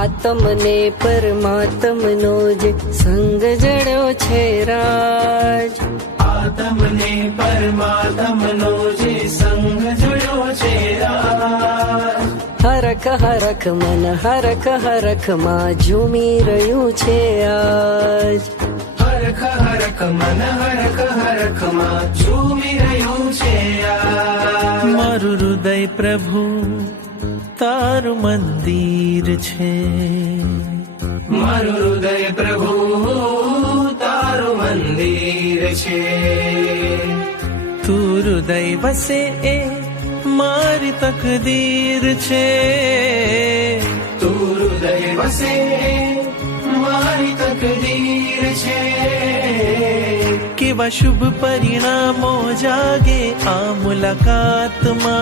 આત્મને પરમાત્મનો જે સંગ જડ્યો છે રાજ, આત્મને પરમાત્મનો જે સંગ જડ્યો છે રાજ. હરખ હરખ મન હરખ હરખમાં ઝૂમી રહ્યું છે આજ, હરખ હરખ મન હરખ હરખમાં ઝૂમી રહ્યું છે આજ. મારું હૃદય પ્રભુ તારું મંદિર છે, મારું હૃદય પ્રભુ તારું મંદિર છે. તું હૃદય વસે એ મારી તકદીર છે, તું હૃદય વસે મારી તકદીર છે. કેવા શુભ પરિણામો જાગે આ મુલાકાતમાં.